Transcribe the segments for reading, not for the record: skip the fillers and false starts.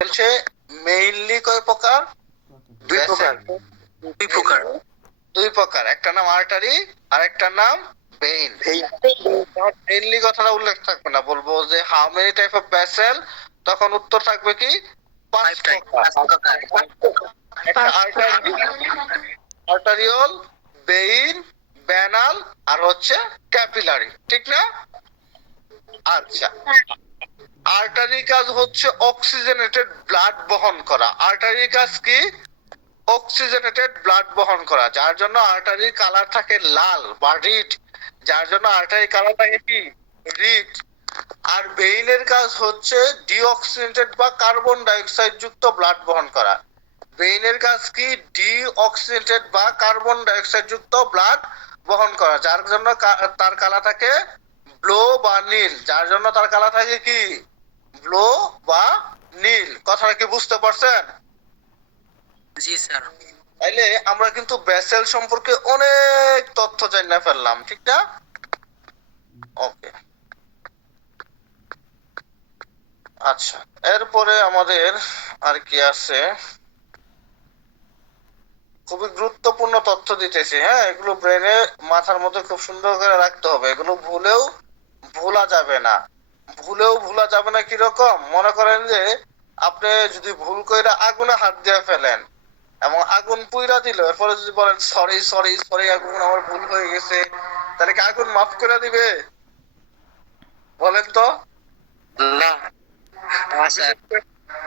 হচ্ছে মেইনলি কয় প্রকার? দুই প্রকার। দুই প্রকার। দুই প্রকার, একটা নাম আর্টারি আর একটা নাম ভেইন। মেইনলি কথাটা উল্লেখ থাকবে না, বলবো যে how many type of vessel, তখন উত্তর থাকবে কি? পাঁচ প্রকার। একটা আর্টারি, আর্টারিওল, ভেইন, ভেনাল আর হচ্ছে ক্যাপিলারি, ঠিক না? আচ্ছা, আর্টারির কাজ হচ্ছে অক্সিজেনেটেড ব্লাড বহন করা। আর্টারির কাজ কি? অক্সিজেনেটেড ব্লাড বহন করা, যার জন্য আর্টারির কালার থাকে লাল বা রিড, যার জন্য আর্টারির কালার থাকে কি? রিড। আর ভেইনের কাজ হচ্ছে ডিঅক্সিজেনেটেড বা কার্বন ডাইঅক্সাইড যুক্ত ব্লাড বহন করা। ভেইনের কাজ কি? ডিঅক্সিজেনেটেড বা কার্বন ডাইঅক্সাইড যুক্ত ব্লাড বহন করা, যার জন্য তার কালার থাকে ব্লু বা নীল, যার জন্য তার কালার থাকে কি? ব্লু বা নীল। কথাটা কি বুঝতে পারছেন? জি স্যার। তাইলে আমরা কিন্তু ভেসেল সম্পর্কে অনেক তথ্য জানা ফেললাম, ঠিক না? ওকে, আচ্ছা, এরপরে আমাদের আর কি আছে? খুবই গুরুত্বপূর্ণ তথ্য দিতেছি, হ্যাঁ, এগুলো ব্রেনে মাথার মধ্যে খুব সুন্দর করে রাখতে হবে, এগুলো ভুলেও ভোলা যাবে না। ভুলেও ভোলা যাবে না কিরকম? মনে করেন যে আপনি যদি ভুল করে আগুনে হাত দিয়ে ফেলেন এবং আগুন পুইরা দিল, এরপরে যদি বলেন সরি সরি সরি, আগুন আমার ভুল হয়ে গেছে, তাহলে কি আগুন মাফ করে দিবে? বলেন তো। না। স্যার।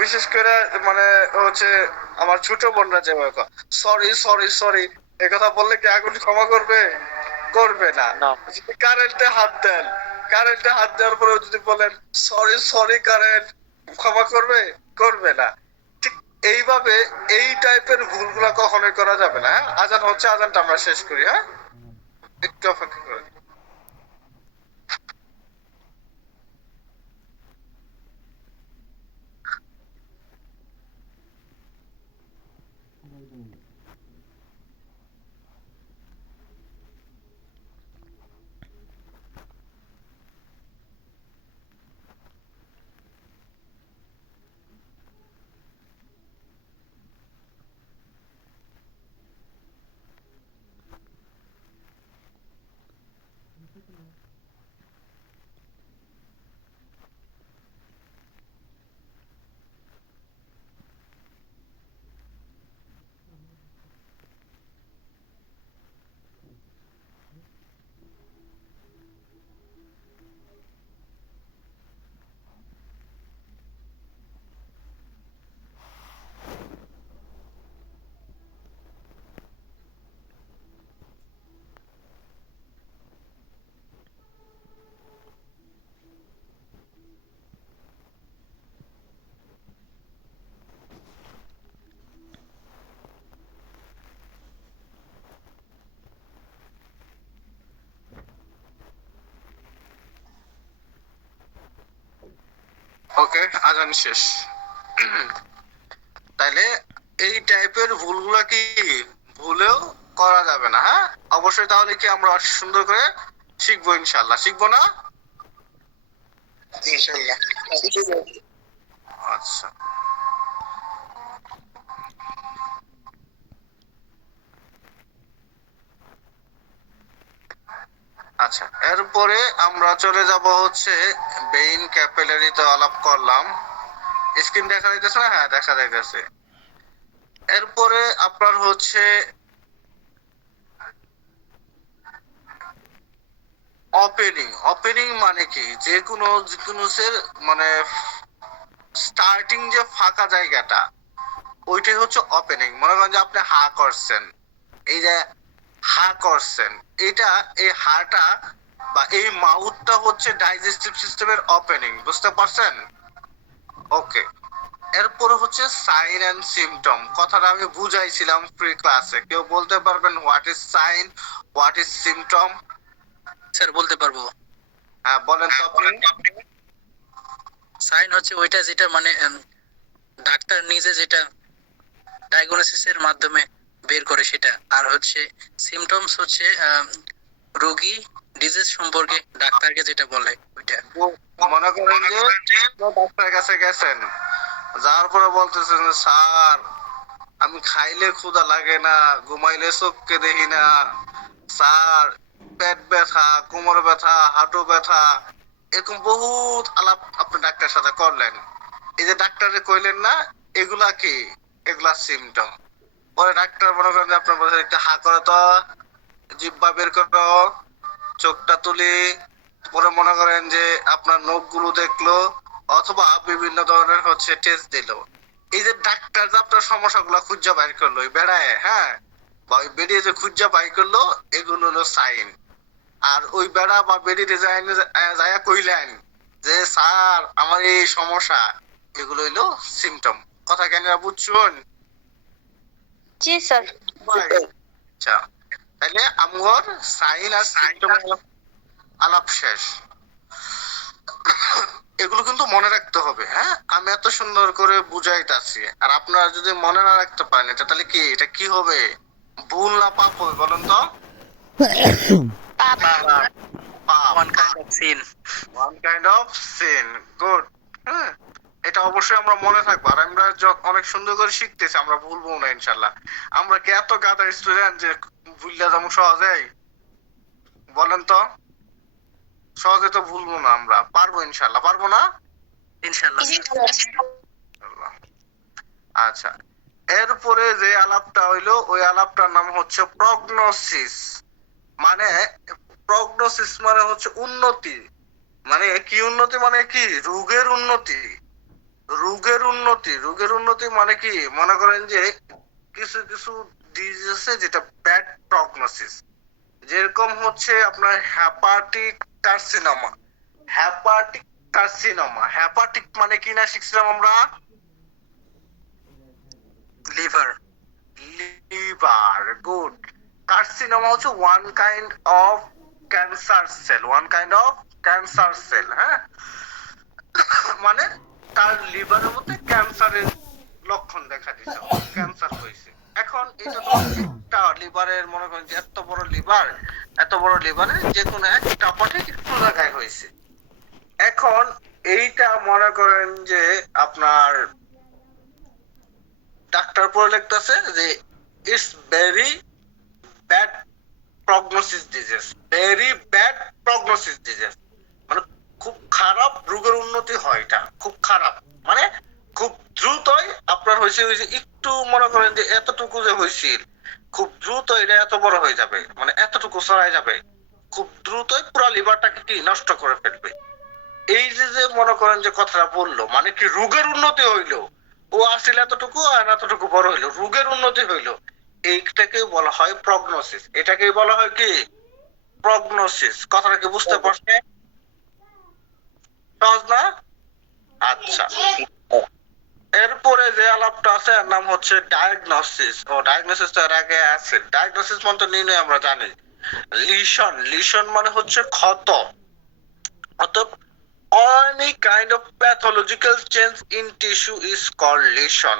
বিশেষ করে মানে হচ্ছে আমার ছোট বোনরা যেভাবে সরি সরি সরি এই কথা বললে কি আগুন ক্ষমা করবে? করবে না। যদি কারেন্টে হাত দেন, কারেন্টে হাত দেওয়ার পরে যদি বলেন সরি সরি কারেন্ট, ক্ষমা করবে? করবে না। ঠিক এইভাবে এই টাইপের ভুলগুলা কখনোই করা যাবে না। হ্যাঁ, আজান হচ্ছে, আজানটা আমরা শেষ করি। হ্যাঁ, একটু অপেক্ষা করে। ওকে, আজান শেষ। তাইলে এই টাইপের ভুলগুলা কি ভুলেও করা যাবে না। হ্যাঁ, অবশ্যই। তাহলে কি আমরা সুন্দর করে শিখবো? ইনশাল্লাহ শিখবো না? আচ্ছা, আচ্ছা, এরপরে আমরা চলে যাব হচ্ছে বেইন ক্যাপিলারিতে আলাপ করলাম। স্ক্রিন দেখা যাইতেছে না? হ্যাঁ, দেখা যাইতেছে। এরপরে আপনার হচ্ছে ওপেনিং। ওপেনিং মানে কি? যে কোনো মানে স্টার্টিং যে ফাঁকা জায়গাটা, ওইটাই হচ্ছে ওপেনিং। মনে করেন যে আপনি হা করছেন, এই যে হা করছেন, এটা এই হাটা বা এই মাউথটা হচ্ছে ডাইজেস্টিভ সিস্টেমের ওপেনিং। বুঝতে পারছেন? ওকে, এরপরে হচ্ছে সাইন এন্ড সিমটম। কথাটা আমি বুঝাইছিলাম ফ্রি ক্লাসে। কেউ বলতে পারবেন what is sign, what is symptom? Sir বলতে পারবো। হ্যাঁ, বলেন তো আপনি। সাইন হচ্ছে ওইটা যেটা মানে ডাক্তার নিজে যেটা ডায়াগনোসিসের মাধ্যমে বের করে সেটা। আর হচ্ছে সিমটমস হচ্ছে রোগী ডিজিজ সম্পর্কে ডাক্তারকে যেটা বলে ওইটা। মনে করেন যে ডাক্তারের কাছে গেছেন, যাওয়ার পরে বলতেছেন যে, স্যার আমি খাইলে ক্ষুধা লাগে না, ঘুমাইলে চোখকে দেখি না, স্যার পেট ব্যথা, কোমর ব্যথা, হাঁটু ব্যথা, এরকম বহুত আলাপ আপনি ডাক্তারের সাথে করলেন। এই যে ডাক্তারে কইলেন না এগুলা কি, এগুলা সিমটম। পরে ডাক্তার মনে করেন যে আপনার বলছে একটা হা করে তো, জিহ্বা বের করো, চোখটা তুলি, পরে মনে করেন যে আপনার নখগুলো দেখলো, অথবা বিভিন্ন ধরনের হচ্ছে টেস্ট দিলো। এই যে ডাক্তার যে আপনার সমস্যাগুলো খুঁজে বাইর করলো ওই বেড়ায়, হ্যাঁ, বা ওই বেরিয়ে যে খুঁজে বাইর করলো, এগুলো হলো সাইন। আর ওই বেড়া বা বেরিয়ে যাইয়া কইলেন যে স্যার আমার এই সমস্যা, এগুলো হইলো সিমটম। কথা কেন বুঝছুন? জি স্যার। ভাই আচ্ছা, তাইলে আমগর সাইন আর সিমটম আলাপ শেষ। এগুলো কিন্তু মনে রাখতে হবে, হ্যাঁ, আমি এত সুন্দর করে বুঝাইতাছি, আর আপনারা যদি মনে না রাখতে পারেন এটা তাহলে কি, এটা কি হবে, ভুল না পাপ হবে বলেন তো? পাপ। পাপ, one kind of sin. One kind of sin. Good. হ্যাঁ, এটা অবশ্যই আমরা মনে থাকবো, আর আমরা অনেক সুন্দর করে শিখতেছি, আমরা ভুলবো না ইনশাল্লাহ। আমরা কি এত গাদা স্টুডেন্ট যে ভুললে যাবো সহজেই? বলেন তো, সহজে তো ভুলবো না, আমরা পারবো ইনশাল্লাহ, পারবো না? ইনশাআল্লাহ। ইনশাল্লাহ। আচ্ছা, এরপরে যে আলাপটা হইলো ওই আলাপটার নাম হচ্ছে প্রগনোসিস। মানে প্রগনোসিস মানে হচ্ছে উন্নতি। মানে কি উন্নতি, মানে কি রোগের উন্নতি। রোগের উন্নতি, রোগের উন্নতি মানে কি, মনে করেন যে কিছু কিছু ডিজিজ আছে যেটা ব্যাড প্রগনোসিস। যেরকম হচ্ছে আপনার hepatic carcinoma. Hepatic carcinoma, hepatic মানে কি না শিখছিলাম আমরা? লিভার। Liver, good. কার্সিনোমা হচ্ছে one kind of cancer cell, one kind of cancer cell, হ্যাঁ। মানে তার লিভারের মধ্যে ক্যান্সারের লক্ষণ দেখা দিচ্ছে, ক্যান্সার হয়েছে। এখন এটা তো একটা লিভারের, মনে করেন যে এত বড় লিভার, এত বড় লিভারে যে কোনো একটা পটে একটু জায়গায় হয়েছে। এখন এইটা মনে করেন যে আপনার ডাক্তার পরে লিখতেছে যে it's very bad prognosis disease, very bad prognosis disease. মানে খুব খারাপ রোগের উন্নতি হয়, এটা খুব খারাপ। মানে খুব দ্রুতই আপনার হয়েছে একটু, মনে করেন যে এতটুকু যে হয়েছিল, খুব দ্রুত এটা এত বড় হয়ে যাবে, মানে এতটুকু ছড়ায় যাবে, খুব দ্রুতই পুরো লিভারটাকে কি নষ্ট করে ফেলবে। এই যে যে মনে করেন যে কথাটা বললো, মানে কি রোগের উন্নতি হইলো, ও আসলে এতটুকু আর এতটুকু বড় হইলো, রোগের উন্নতি হইলো, এইটাকে বলা হয় প্রগনোসিস। এটাকে বলা হয় কি, প্রগনোসিস। কথাটা কি বুঝতে পারছেন? সহজ না? আচ্ছা, এরপরে যে আলাপটা আছে এর নাম হচ্ছে ডায়াগনোসিস। ও ডায়াগনোসিস তো এর আগে আছে। ডায়াগনোসিস মানে তো নির্ণয় আমরা জানি। লিশন, লিশন মানে হচ্ছে ক্ষত। অতএব any kind of pathological change in tissue is called lesion.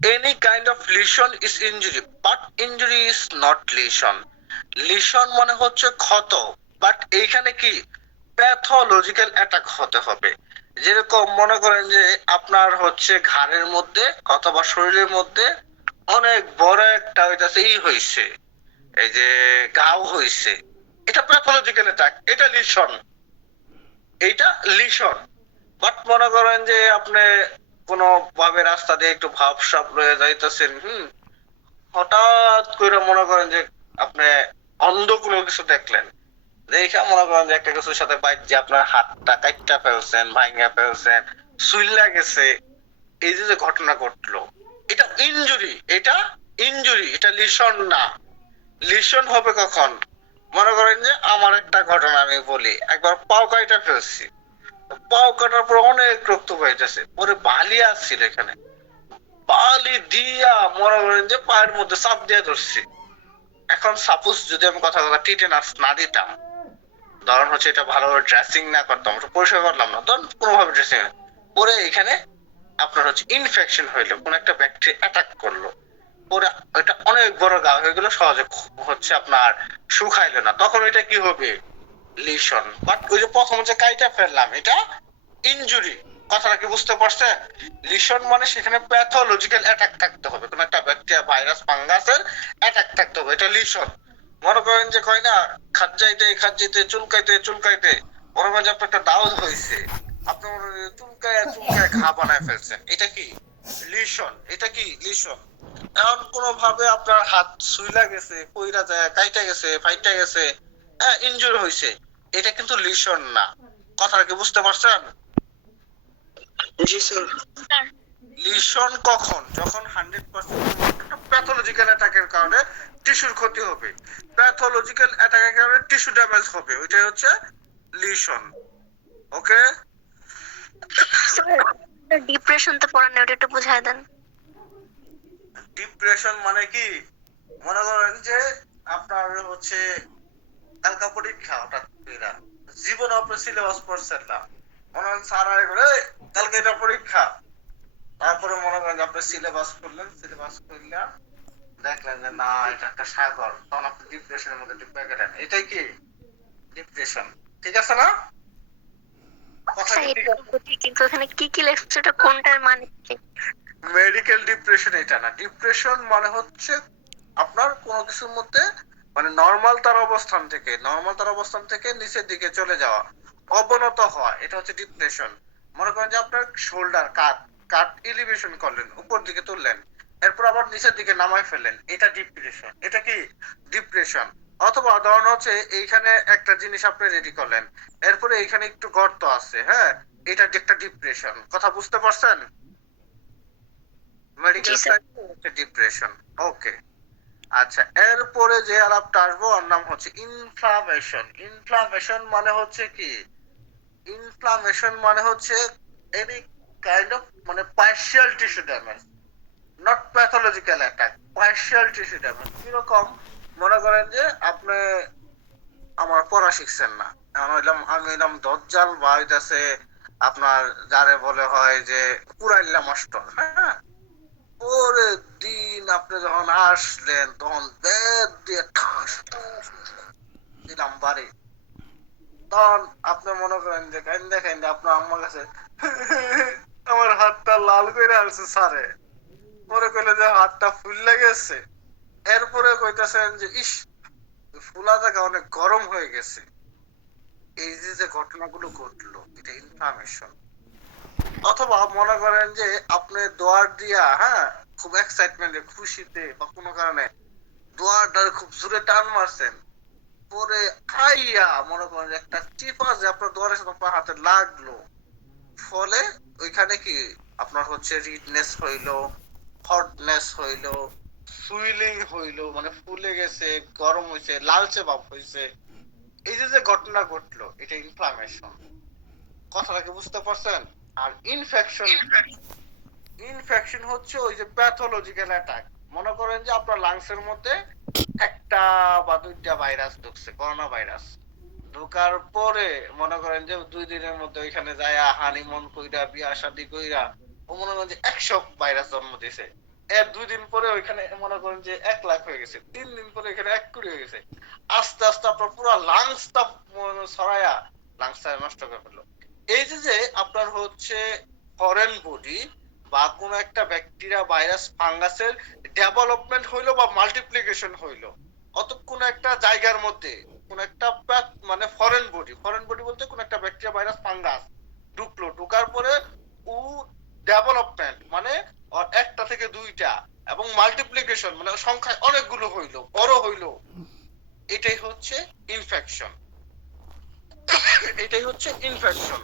Any kind of lesion is injury, but injury is not lesion. Lesion মানে হচ্ছে ক্ষত, বাট এইখানে কি প্যাথোলজিক্যাল অ্যাটাক হতে হবে। যেরকম মনে করেন যে আপনার হচ্ছে ঘাড়ের মধ্যে অথবা শরীরের মধ্যে অনেক বড় একটা হইতাছে হইছে, এই যে ঘাও হইছে, এটা প্যাথোলজিক্যাল অ্যাটাক, এটা লিশন, এইটা লিশন। বাট মনে করেন যে আপনি কোনো ভাবে রাস্তা দিয়ে একটু ভাবসাব রয়ে যাইতেছেন, হঠাৎ করে মনে করেন যে আপনি অন্ধ কোনো কিছু দেখলেন, দেখে মনে করেন যে একটা কিছুর সাথে বাইক যে আপনার হাতটা কাইটটা ফেলছেন, ভাঙা ফেলছেন, সুইল্লা গেছে, এই যে যে ঘটনা ঘটলো, এটা ইনজুরি, এটা ইনজুরি, এটা লিশন না। লিশন হবে কখন, মনে করেন যে আমার একটা ঘটনা আমি বলি, একবার পাও কাইটা ফেলছি, পাও কাটার পর অনেক রক্ত বাইতেছে, পরে বালি আসছিল এখানে, বালি দিয়া মনে করেন যে পায়ের মধ্যে চাপ দিয়ে ধরছি। এখন সাপোজ যদি আমি কথা কথা টিটেনাস না দিতাম, ধরুন হচ্ছে এটা ভালোভাবে ড্রেসিং না করতাম, পরিষ্কার করলাম না, ধরুন কোনোভাবে ড্রেসিং, পরে এখানে আপনার হচ্ছে ইনফেকশন হইলো, কোন একটা ব্যাকটেরিয়া অ্যাটাক করলো, পরে এটা অনেক বড় ঘা হয়ে গেল, সহজে হচ্ছে আপনার শুকাইলো না, তখন এটা কি হবে, লিশন। বাট ওই যে প্রথম যে কাইটা ফেললাম, এটা ইনজুরি। কথাটা কি বুঝতে পারছেন? লিশন মানে সেখানে প্যাথোলজিক্যাল অ্যাটাক থাকতে হবে, কোন একটা ব্যাকটেরিয়া ভাইরাস ফাঙ্গাসের অ্যাটাক থাকতে হবে, এটা লিশন। মনে করেন যে কয় না খাদ্যাইতে খাদ্যাইতে চুলকাইতে চুলকাইতে মনে করেন যে আপনার একটা দাউদ হয়েছে, আপনি চুলকায় চুলকায় ঘা বানায় ফেলছেন, এটা কি লিশন। এটা কি লিশন। এখন কোন ভাবে আপনার হাত সুইলা গেছে, কইরা যায়, কাইটা গেছে, ফাইটা গেছে, হ্যাঁ ইনজুরি হয়েছে, এটা কিন্তু লিশন না। কথাটা কি বুঝতে পারছেন? জি স্যার। লিশন কখন? যখন 100% প্যাথোলজিক্যাল অ্যাটাকের কারণে টিস্যুর ক্ষতি হবে, প্যাথোলজিক্যাল অ্যাটাকের কারণে টিস্যু ড্যামেজ হবে, ওইটাই হচ্ছে লিশন। ওকে, স্যার ডিপ্রেশন তো পড়ান না, ওটা একটু বুঝায় দেন। ডিপ্রেশন মানে কি? মনে করেন যে আপনার হচ্ছে কালকা পরীক্ষা, হঠাৎ করে জীবনে আপনার সিলেবাস পড়ছেন না, মনে করেন স্যার করে কালকে এটা পরীক্ষা, তারপরে মনে করেন যে আপনি সিলেবাস করলেন, সিলেবাস করলেন দেখলেন যে না এটা একটা সাগর, তখন আপনি ডিপ্রেশনের মধ্যে ডুবে গেলেন, এটাই কি ডিপ্রেশন। ঠিক আছে না? কথা স্যার কি ঠিক? এটা বুঝি, কিন্তু এখানে কি কি লেখছে, ওটা কোনটার মানে কি? মেডিকেল ডিপ্রেশন এটা না। ডিপ্রেশন মানে হচ্ছে আপনার কোনো কিছুর মধ্যে মানে নর্মাল তার অবস্থান থেকে নিচের দিকে চলে যাওয়া, অবনত হওয়া, এটা হচ্ছে ডিপ্রেশন। মনে করেন যে আপনার শোল্ডার কাট কাট এলিভেশন করলেন, উপর দিকে তুললেন, এরপর আবার নিচের দিকে নামাই ফেললেন, এটা ডিপ্রেশন। এটা কি ডিপ্রেশন। অথবা ধরুন হচ্ছে এইখানে একটা জিনিস আপনি রেডি করলেন, এরপরে এইখানে একটু গর্ত আছে, হ্যাঁ এটা একটা ডিপ্রেশন। কথা বুঝতে পারছেন? মেডিকেল জি স্যার। সায়েন্স হচ্ছে ডিপ্রেশন। ওকে, আচ্ছা এরপরে যে আলাপটা আসবো ওর নাম হচ্ছে ইনফ্লামেশন। ইনফ্লামেশন মানে হচ্ছে কি? ইনফ্লামেশন মানে হচ্ছে এনি কাইন্ড অফ মানে partial tissue damage, not pathological attack, partial tissue damage. কিরকম? মনে করেন যে আপনি আমার পড়া শিখছেন না, আমি হইলাম দজ্জাল বা হইতাছে আপনার যারে বলে হয় যে পুরাইল্লা মাস্টার, হ্যাঁ ওরে দিন আপনি যখন আসলেন তখন বেদ দিয়ে ঠাস ঠাস দিলাম বাড়ি, তখন আপনি মনে করেন যে কাইন্দা কাইন্দা আপনার আম্মার কাছে আমার হাতটা লাল করে আসছে স্যারে, পরে কইলে যে হাতটা ফুললে গেছে, এরপরে কইতাছেন যে ইস ফুলা জায়গা অনেক গরম হয়ে গেছে। এই যে যে ঘটনাগুলো ঘটলো এটা ইনফ্লামেশন। অথবা মনে করেন যে আপনি দোয়ার দিয়া, হ্যাঁ খুব এক্সাইটমেন্টে খুশিতে বা কোনো কারণে দোয়ারটার খুব জোরে টান মারছেন, পরে আইয়া মনে করেন যে একটা চিপা যে আপনার দোয়ারের সাথে আপনার হাতে লাগলো, ফলে ওইখানে কি আপনার হচ্ছে রিডনেস হইলো, হটনেস হইলো, সুইলিং হইলো, মানে ফুলে গেছে, গরম হইছে, লালচে ভাব হইছে, এই যে যে ঘটনা ঘটলো এটা ইনফ্লামেশন। কথাটা কি বুঝতে পারছেন? আর ইনফেকশন, ইনফেকশন হচ্ছে ওই যে প্যাথোলজিক্যাল অ্যাটাক। মনে করেন যে আপনার লাংসের মধ্যে একটা বা দুইটা ভাইরাস ঢুকছে, করোনা ভাইরাস, ঢোকার পরে মনে করেন যে 2 দিনের মধ্যে ওইখানে যায়া হানিমুন কইরা বিয়া শাদী কইরা ও মনে করেন যে 100 ভাইরাস জন্ম দিছে, এর 2 দিন পরে ওইখানে মনে করেন যে 1 লাখ হয়ে গেছে, 3 দিন পরে এখানে 1 কোটি হয়ে গেছে, আস্তে আস্তে আপনার পুরো লাংসটা ছড়ায়া লাংসটা নষ্ট করে ফেললো। এই যে যে আপনার হচ্ছে ফরেন বডি বা কোনো একটা ব্যাকটেরিয়া ভাইরাস ফাঙ্গাসের ডেভেলপমেন্ট হইলো বা মাল্টিপ্লিকেশন হইলো, অতক্ষণ একটা জায়গার মধ্যে কোন একটা মানে ফরেন বডি বলতে কোন একটা ব্যাকটেরিয়া ভাইরাস ফাঙ্গাস ঢুকলো, ঢুকার পরে ও ডেভেলপমেন্ট মানে ওর একটা থেকে দুইটা এবং মাল্টিপ্লিকেশন মানে সংখ্যায় অনেকগুলো হইলো, বড় হইলো, এটাই হচ্ছে ইনফেকশন। এটাই হচ্ছে ইনফেকশন।